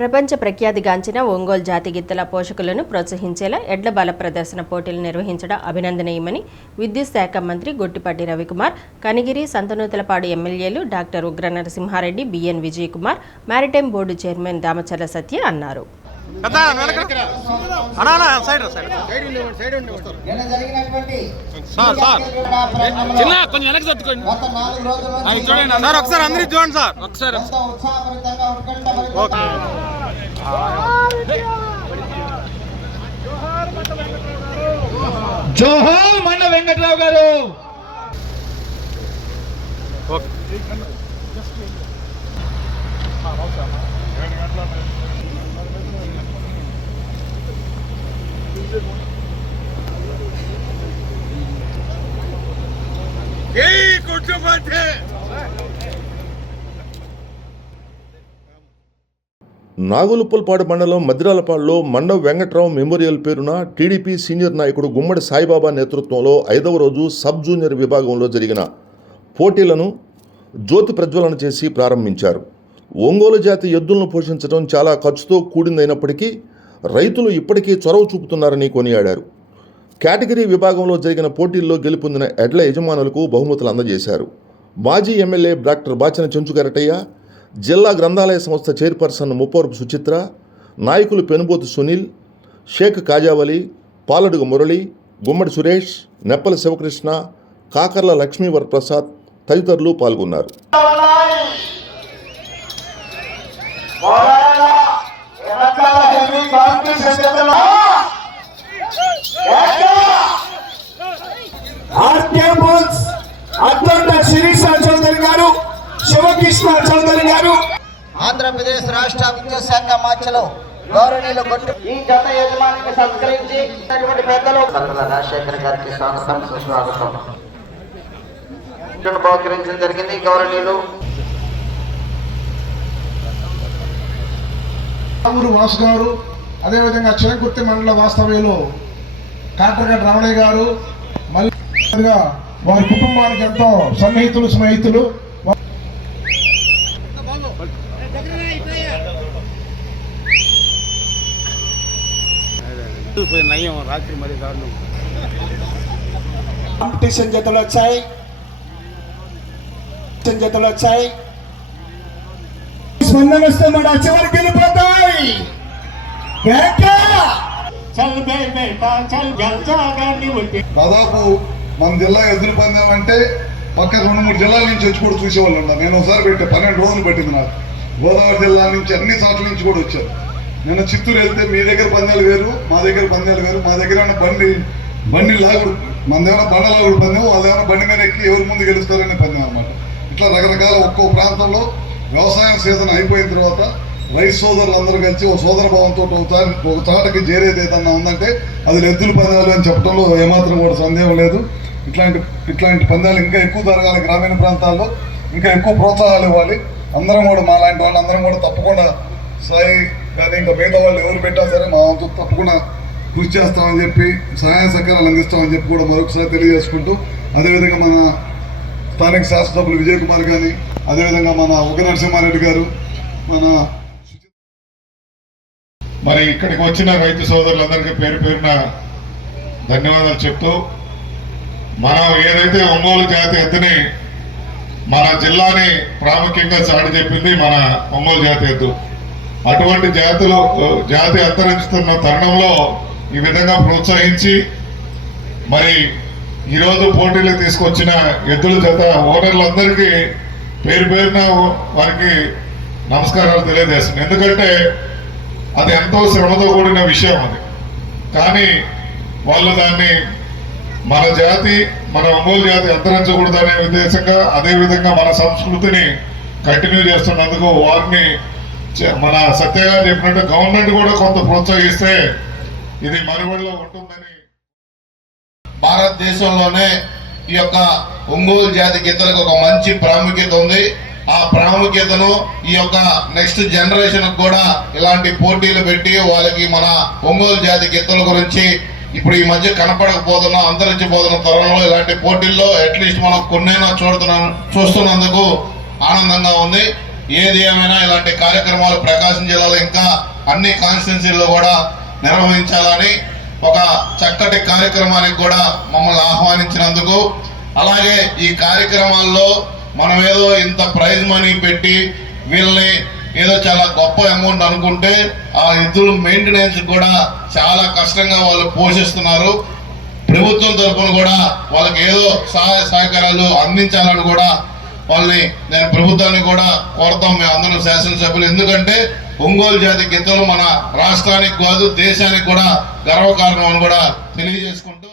ప్రపంచ ప్రఖ్యాతిగాంచిన ఒంగోలు జాతి గిత్తల పోషకులను ప్రోత్సహించేలా ఎడ్ల బల ప్రదర్శన పోటీలు నిర్వహించడం అభినందనీయమని విద్యుత్ శాఖ మంత్రి గొట్టిపాటి రవికుమార్, కనిగిరి సంతనూతలపాడు ఎమ్మెల్యేలు doctor Ugra Narasimhareddy, BN Vijay Kumar, maritime board chairman Damacharla Satya అన్నారు. జోహార్ మండ వెంకట్రావు గారు. నాగులుప్పలపాడు మండలం మద్దిరాలపాడులో మండ వెంకట్రావు మెమోరియల్ పేరున టీడీపీ సీనియర్ నాయకుడు గుమ్మడి సాయిబాబా నేతృత్వంలో 5వ రోజు సబ్ జూనియర్ విభాగంలో జరిగిన పోటీలను జ్యోతి ప్రజ్వలన చేసి ప్రారంభించారు. ఒంగోలు జాతి ఎద్దులను పోషించడం చాలా ఖర్చుతో కూడిందైనప్పటికీ రైతులు ఇప్పటికీ చొరవ చూపుతున్నారని కొనియాడారు. కేటగిరీ విభాగంలో జరిగిన పోటీల్లో గెలుపొందిన ఎడ్ల యజమానులకు బహుమతులు అందజేశారు. మాజీ ఎమ్మెల్యే డాక్టర్ బాచిన చెంచుగరటయ్య, జిల్లా గ్రంథాలయ సంస్థ చైర్పర్సన్ ముప్పవరపు సుచిత్ర, నాయకులు పెనుబోతు సునీల్, షేక్ కాజావలి, పాలడుగు మురళి, గుమ్మడి సురేష్, నెప్పల శివకృష్ణ, కాకర్ల లక్ష్మీవరప్రసాద్ తదితరులు పాల్గొన్నారు. శివకృష్ణ చౌదరి గారు, ఆంధ్రప్రదేశ్ రాష్ట్ర విద్యుత్ శాఖ మార్చలో గౌరవనీయులు కొట్టు ఈ జత యజమానికి సంస్కరించి పెద్దలు రాజశేఖర్ గారికి స్వాగతం సుస్వాగతం బహుకరించడం జరిగింది. గౌరవనీయులు ఊరు వాసు గారు, అదేవిధంగా చిరంకుర్తి మండల వాస్తవ్యులు కాట్రగడ్డ రమణయ్య గారు, మళ్ళీ వారి కుటుంబానికి ఎంతో స్నేహితులు కాంపిటీషన్ జతలు వచ్చాయి. స్పందన వస్తే మన చివరికి వెళ్ళిపోతాయి. దాదాపు మన జిల్లా ఎదురు పందెం అంటే పక్క 2-3 జిల్లాల నుంచి వచ్చి కూడా చూసేవాళ్ళు ఉన్నారు. నేను ఒకసారి పెట్టే 12 రోజులు పెట్టింది నాకు. గోదావరి జిల్లా నుంచి అన్ని చోట్ల నుంచి కూడా వచ్చారు. నేను చిత్తూరు వెళ్తే మీ దగ్గర పందాలు వేరు, మా దగ్గర పందాలు వేరు. మా దగ్గర బండి లాగుడు, మనదేమైనా బండ లాగుడు పందెం, వాళ్ళేమైనా బండి మీద ఎక్కి ఎవరి ముందు గెలుస్తారనే పందెం అన్నమాట. ఇట్లా రకరకాల ఒక్కో ప్రాంతంలో వ్యవసాయం సీజన్ అయిపోయిన తర్వాత రైతు సోదరులు అందరూ కలిసి ఒక సోదర భావంతో ఒక చోటకి చేరేది ఏదన్నా ఉందంటే అది ఎద్దుల పందాలు అని చెప్పడంలో ఏమాత్రం కూడా సందేహం లేదు. ఇట్లాంటి పందాలు ఇంకా ఎక్కువ జరగాలి. గ్రామీణ ప్రాంతాల్లో ఇంకా ఎక్కువ ప్రోత్సాహాలు ఇవ్వాలి. అందరం కూడా మా లాంటి వాళ్ళు అందరం కూడా తప్పకుండా సాయి కానీ ఇంకా మిగతా వాళ్ళు ఎవరు పెట్టా సరే మా వంతు తప్పకుండా కృషి చేస్తామని చెప్పి సహాయ సహకారాలు అందిస్తామని చెప్పి కూడా మరొకసారి తెలియజేసుకుంటూ, అదేవిధంగా మన స్థానిక శాసనసభ్యులు విజయ్ కుమార్ కానీ, అదేవిధంగా మన ఉగ్ర నరసింహారెడ్డి గారు, మరి ఇక్కడికి వచ్చిన రైతు సోదరులందరికీ పేరున ధన్యవాదాలు చెప్తూ, మనం ఏదైతే ఒంగోలు జాతి ఎద్దుని మన జిల్లాని ప్రాముఖ్యంగా చాటి చెప్పింది మన ఒంగోలు జాతి ఎద్దు. అటువంటి జాతి అంతరించుతున్న తరుణంలో ఈ విధంగా ప్రోత్సహించి మరి ఈరోజు పోటీలకు తీసుకొచ్చిన ఎద్దుల జత ఓనర్లందరికీ పేరున వారికి నమస్కారాలు తెలియజేస్తున్నాను. ఎందుకంటే అది ఎంతో శ్రమతో కూడిన విషయం అది. కానీ వాళ్ళు దాన్ని మన జాతి, మన ఒంగోలు జాతి అంతరించకూడదనే ఉద్దేశంగా, అదేవిధంగా మన సంస్కృతిని కంటిన్యూ చేస్తున్నందుకు వారిని మన సత్యగా చెప్పినట్టు గవర్నమెంట్ కూడా కొంత ప్రోత్సహిస్తే ఇది మనుగడలో ఉంటుందని. భారతదేశంలోనే ఈ యొక్క ఒంగోలు జాతి గిత్తలకు ఒక మంచి ప్రాముఖ్యత ఉంది. ఆ ప్రాముఖ్యతను ఈ యొక్క నెక్స్ట్ జనరేషన్ కూడా ఇలాంటి పోటీలు పెట్టి వాళ్ళకి మన ఒంగోలు జాతి గిత్తల గురించి ఇప్పుడు ఈ మధ్య కనపడకపోతున్న అంతరించిపోతున్న తరుణంలో ఇలాంటి పోటీల్లో అట్లీస్ట్ మనం కొన్నైనా చూస్తున్నందుకు ఆనందంగా ఉంది. ఏది ఏమైనా ఇలాంటి కార్యక్రమాలు ప్రకాశం జిల్లాలో ఇంకా అన్ని కాన్స్టిట్యున్సీల్లో కూడా నిర్వహించాలని ఒక చక్కటి కార్యక్రమానికి కూడా మమ్మల్ని ఆహ్వానించినందుకు, అలాగే ఈ కార్యక్రమాల్లో మనం ఏదో ఇంత ప్రైజ్ మనీ పెట్టి వీళ్ళని ఏదో చాలా గొప్ప అమౌంట్ అనుకుంటే ఆ ఎద్దుల మెయింటెనెన్స్ కూడా చాలా కష్టంగా వాళ్ళు పోషిస్తున్నారు. ప్రభుత్వం తరఫున కూడా వాళ్ళకి ఏదో సహాయ సహకారాలు అందించాలని కూడా వాళ్ళని నేను ప్రభుత్వాన్ని కూడా కోరుతాం, మేము అందరం శాసనసభ్యులు. ఎందుకంటే ఒంగోలు జాతి గిత్తలు మన రాష్ట్రానికి కాదు దేశానికి కూడా గర్వకారణం అని కూడా తెలియజేసుకుంటూ